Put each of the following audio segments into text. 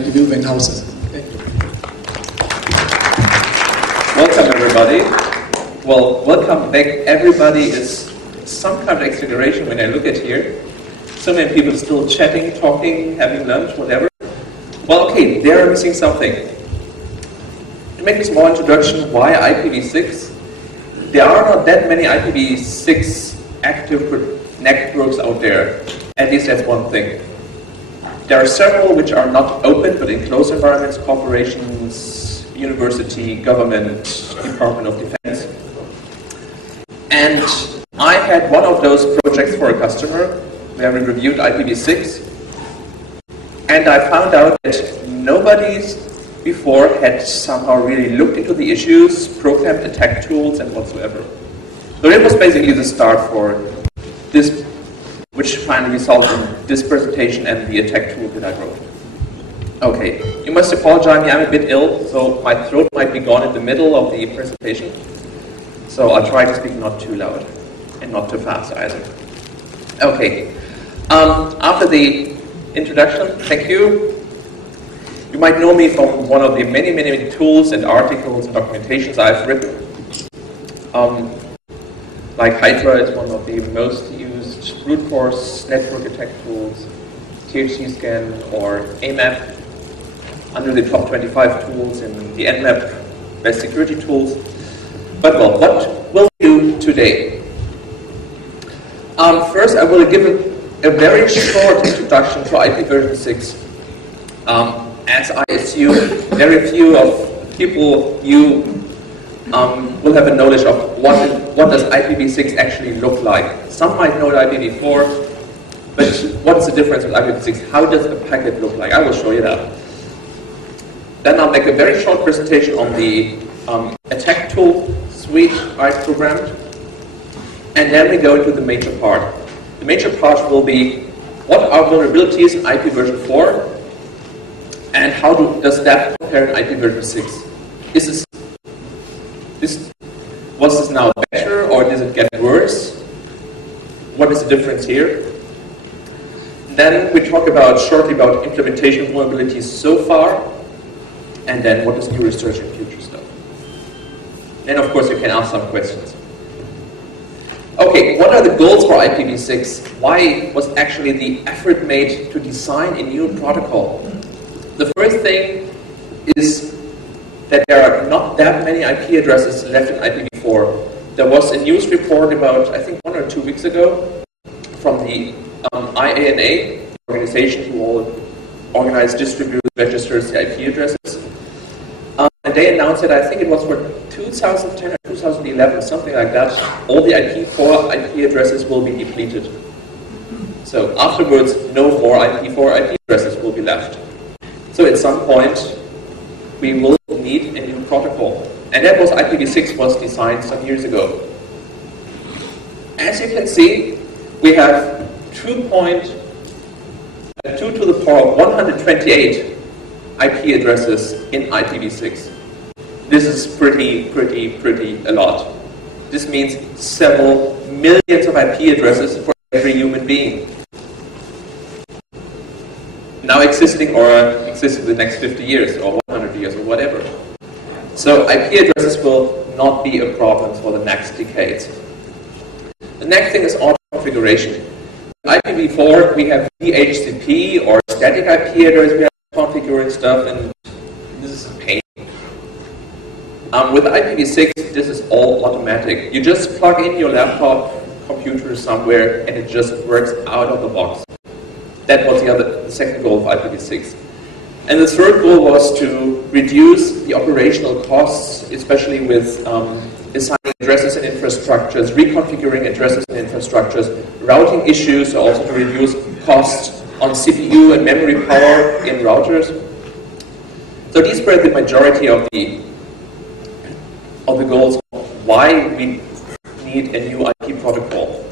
interview Wenhauser. Thank you. Welcome everybody. Well, welcome back. Everybody is some kind of exaggeration when I look at here. So many people still chatting, talking, having lunch, whatever. Well, okay, they're missing something. To make a small introduction, why IPv6? There are not that many IPv6 active networks out there. At least that's one thing. There are several which are not open, but in closed environments, corporations, university, government, Department of Defense. And I had one of those projects for a customer where we reviewed IPv6, and I found out that nobody's before had somehow really looked into the issues, programmed attack tools, and whatsoever. So it was basically the start for this, which finally resulted in this presentation and the attack tool that I wrote. Okay, you must apologize me, I'm a bit ill, so my throat might be gone in the middle of the presentation. So I'll try to speak not too loud and not too fast either. Okay, after the introduction, thank you. You might know me from one of the many tools and articles and documentations I've written. Like Hydra is one of the most used brute force network attack tools, THCScan or AMAP, under the top 25 tools in the Nmap best security tools. But well, what will we do today? First, I will give a very short introduction to IP version 6. As I assume very few of people you will have a knowledge of what does IPv6 actually look like. Some might know IPv4, but what is the difference with IPv6? How does a packet look like? I will show you that. Then I'll make a very short presentation on the attack tool suite I've programmed, and then we go into the major part. The major part will be what are vulnerabilities in IP version 4, and how does that compare in IP version 6? Was this now better, or does it get worse? What is the difference here? Then we talk shortly about implementation vulnerabilities so far, and then what is new research and future stuff. And of course you can ask some questions. Okay, what are the goals for IPv6? Why was actually the effort made to design a new protocol? The first thing is that there are not that many IP addresses left in IPv4. There was a news report about, I think, 1 or 2 weeks ago from the IANA, organization who all organize, distribute, registers the IP addresses. And they announced that, I think it was for 2010 or 2011, something like that, all the IP4 IP addresses will be depleted. So afterwards, no more IP4 IP addresses will be left. So at some point, we will need a new protocol. And that was IPv6 was designed some years ago. As you can see, we have 2 to the power of 128 IP addresses in IPv6. This is pretty a lot. This means several millions of IP addresses for every human being. Now existing or exist in the next 50 years or 100 years or whatever. So IP addresses will not be a problem for the next decades. The next thing is auto configuration. IPv4 we have DHCP or static IP address, we have configuring stuff, and this is a pain. With IPv6 this is all automatic. You just plug in your laptop computer somewhere and it just works out of the box. That was the second goal of IPv6. And the third goal was to reduce the operational costs, especially with assigning addresses and infrastructures, reconfiguring addresses and infrastructures, routing issues, also to reduce costs on CPU and memory power in routers. So these were the majority of the goals of why we need a new IP protocol.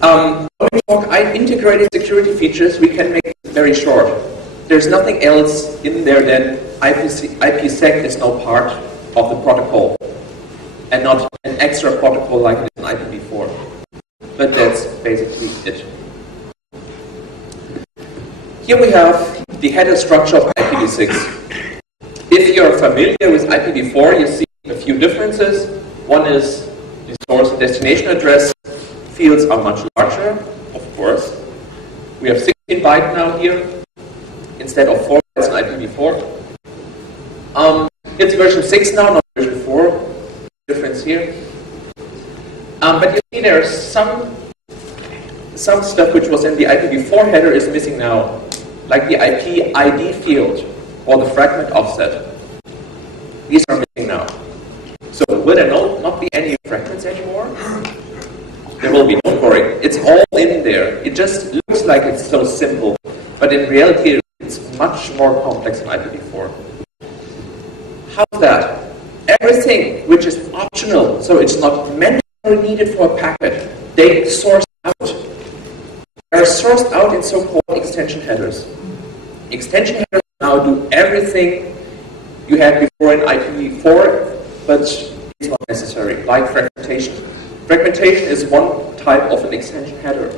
When we talk integrated security features, we can make it very short. There's nothing else in there than IPsec is now part of the protocol and not an extra protocol like it is in IPv4. But that's basically it. Here we have the header structure of IPv6. If you're familiar with IPv4, you see a few differences. One is the source and destination address fields are much larger, of course. We have 16 bytes now here, instead of 4 bytes in IPv4. It's version 6 now, not version 4. Difference here. But you see there's some stuff which was in the IPv4 header is missing now, like the IP ID field or the fragment offset. These are missing now. So will there not be any fragments anymore? There will be, don't worry. It's all in there. It just looks like it's so simple, but in reality it's much more complex than IPv4. How's that? Everything which is optional, so it's not mandatory needed for a packet, they source out. They are sourced out in so-called extension headers. Extension headers now do everything you had before in IPv4, but it's not necessary, like fragmentation. Fragmentation is one type of an extension header.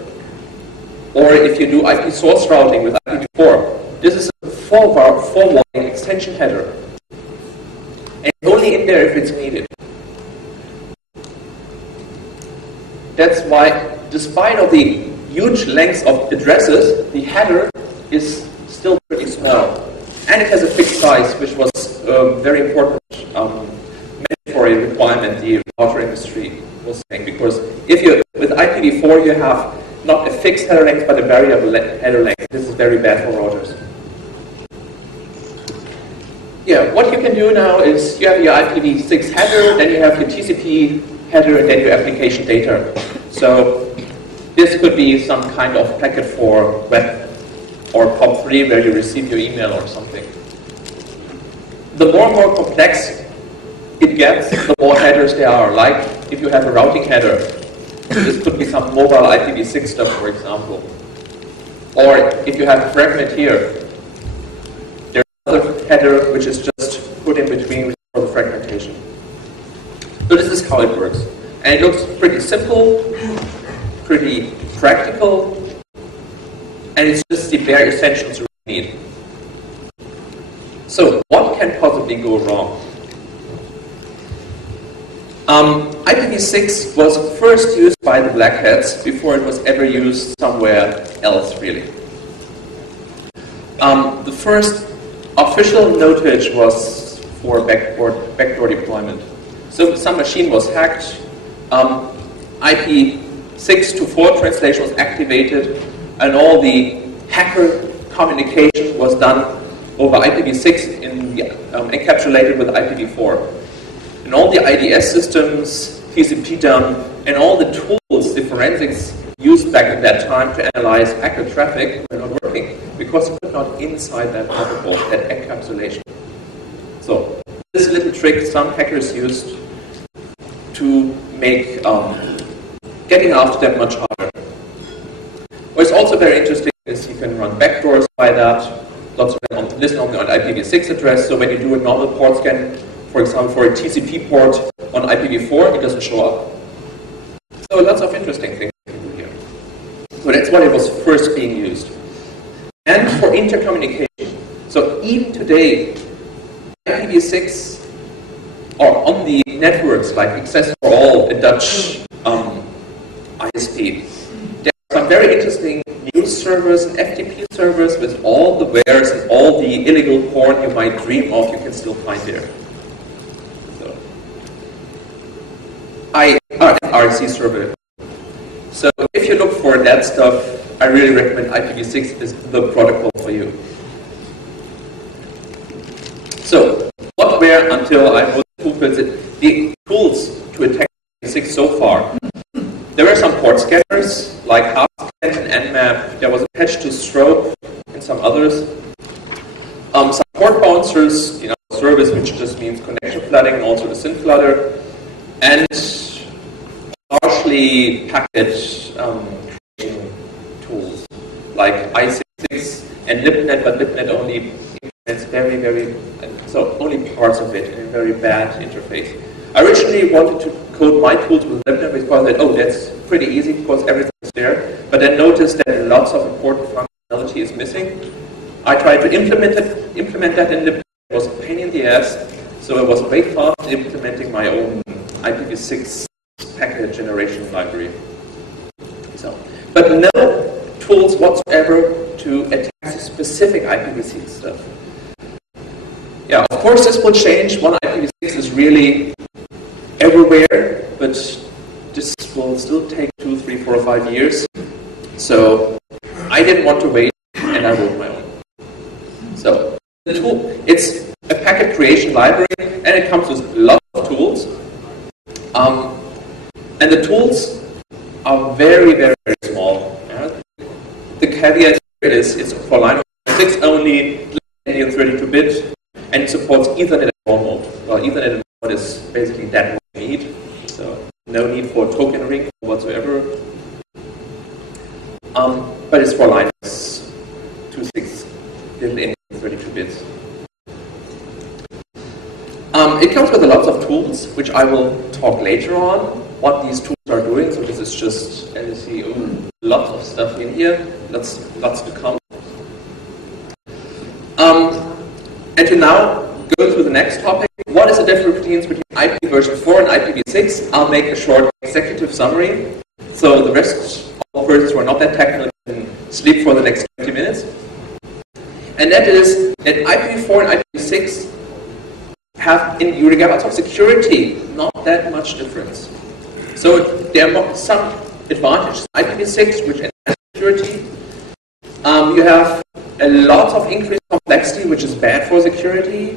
Or if you do IP source routing with IPv4, this is a forwarding extension header. And only in there if it's needed. That's why, despite of the huge length of addresses, the header is still pretty small. And it has a fixed size, which was a very important mandatory requirement the router industry was saying. Because if you, with IPv4, you have not a fixed header length, but a variable header length. This is very bad for routers. Yeah, what you can do now is you have your IPv6 header, then you have your TCP header, and then your application data. So this could be some kind of packet for web or POP3 where you receive your email or something. The more and more complex it gets, the more headers there are. Like if you have a routing header, this could be some mobile IPv6 stuff, for example. Or if you have a fragment here, header which is just put in between for the fragmentation. So this is how it works. And it looks pretty simple, pretty practical, and it's just the bare essentials you need. So what can possibly go wrong? IPv6 was first used by the Black Hats before it was ever used somewhere else, really. The first official notage was for backdoor deployment. So some machine was hacked, IP6 to 4 translation was activated, and all the hacker communication was done over IPv6 encapsulated with IPv4. And all the IDS systems, TCP dump, and all the tools, the forensics used back at that time to analyze packet traffic were not working because it was not inside that protocol, that encapsulation. So this little trick some hackers used to make getting after them much harder. What's also very interesting is you can run backdoors by that. Lots of them listen only on IPv6 address. So when you do a normal port scan, for example, for a TCP port on IPv4, it doesn't show up. So lots of interesting things you can do here. So that's why it was first being used. And for intercommunication. So even today, IPv6 or on the networks like Access for All, a Dutch ISP, there are some very interesting news servers and FTP servers with all the wares and all the illegal porn you might dream of, you can still find there. So, RC server. So if you look for that stuff, I really recommend IPv6 is the protocol for you. So what were, until I was the tools to attack IPv6 so far? There were some port scanners like Halfscan and Nmap. There was a patch to Strobe and some others. Some port bouncers, service which just means connection flooding, and also the SYN floodder, and partially packaged creation tools like i66 and libnet, but libnet only implements very, so only parts of it in a very bad interface. I originally wanted to code my tools with libnet because I thought, oh, that's pretty easy because everything's there. But then noticed that lots of important functionality is missing. I tried to implement that in the. It was a pain in the ass, so I was way fast implementing my own IPv6 packet generation library. So, but no tools whatsoever to attack the specific IPv6 stuff. Yeah, of course this will change. One IPv6 is really everywhere, but this will still take 2, 3, 4, or 5 years. So I didn't want to wait, and I wrote my own. So the tool, it's a packet creation library, and it comes with lots of tools. And the tools are very, very, very small. The caveat here is it's for Linux 6 only, 32-bit, and it supports Ethernet at one mode. Well, Ethernet at one mode is basically that what you need, so no need for token ring whatsoever. But it's for Linux 2.6, little in 32 bits. It comes with lots of tools, which I will talk later on, what these tools are doing. So this is just, as you see, lots of stuff in here, lots to come. And to now go to the next topic, what is the difference between IP version 4 and IPv6? I'll make a short executive summary. So the rest of the persons who are not that technical can sleep for the next 20 minutes. And that is that IPv4 and IPv6 have, in regards of security, not that much difference. So there are some advantages. IPv6, which enhances security. You have a lot of increased complexity, which is bad for security.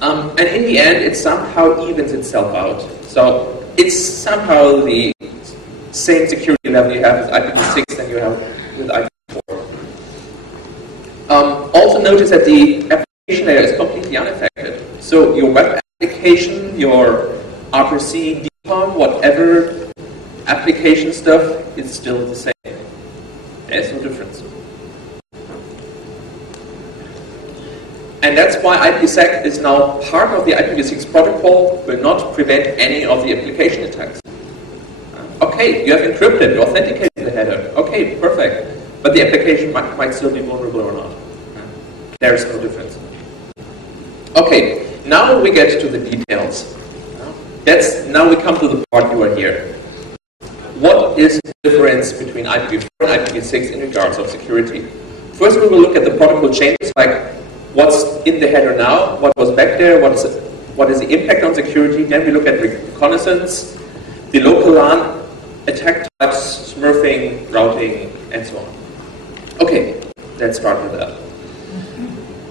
And in the end, it somehow evens itself out. So it's somehow the same security level you have with IPv6 than you have with IPv4. Also notice that the application layer is completely unaffected. So your web application, your RPC, DCOM, whatever application stuff is still the same. There's no difference. And that's why IPsec is now part of the IPv6 protocol, will not prevent any of the application attacks. Okay, you have encrypted, you authenticated the header. Okay, perfect. But the application might still be vulnerable or not. There is no difference. Okay, now we get to the details. Now we come to the part you are here. What is the difference between IPv4 and IPv6 in regards of security? First, we will look at the protocol changes, like what's in the header now, what was back there, what is the impact on security. Then we look at reconnaissance, the local LAN, attack types, smurfing, routing, and so on. Okay, let's start with that.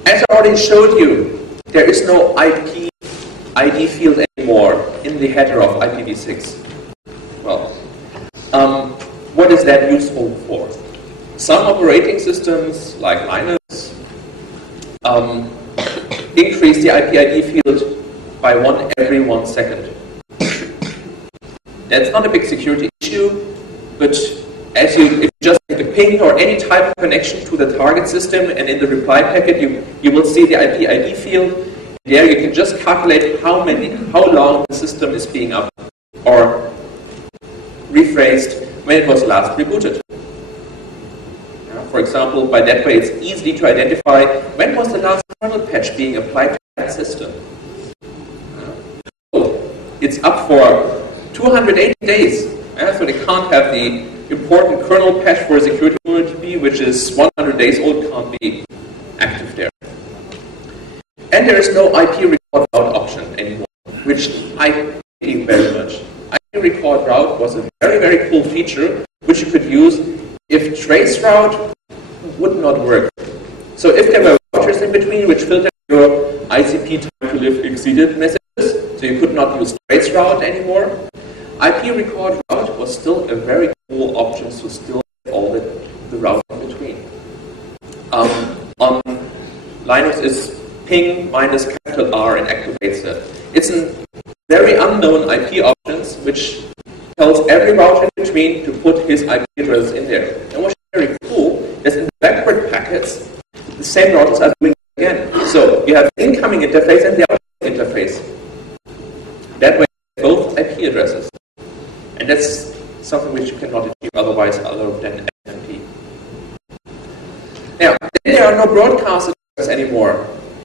As I already showed you, there is no IP ID field anymore in the header of IPv6. Well, what is that useful for? Some operating systems, like Linux, increase the IP ID field by 1 every 1 second. That's not a big security issue, but if you just make a ping or any type of connection to the target system, and in the reply packet you will see the IP ID field. There you can just calculate how long the system is being up, or rephrased, when it was last rebooted. For example, by that way it's easy to identify when was the last kernel patch being applied to that system. It's up for 280 days, so they can't have the important kernel patch for a security vulnerability, which is 100 days old, can't be active there. And there is no IP record route option anymore, which I hate very much. IP record route was a very, very cool feature, which you could use if trace route would not work. So if there were routers in between which filtered your ICP time to live exceeded messages, so you could not use trace route anymore, IP record route was still a very cool option to still have all the routes in between. On Linux is ping minus capital R and activates that. It's a very unknown IP options which tells every router in between to put his IP address in there. And what's very cool is in the backward packets, the same routers are doing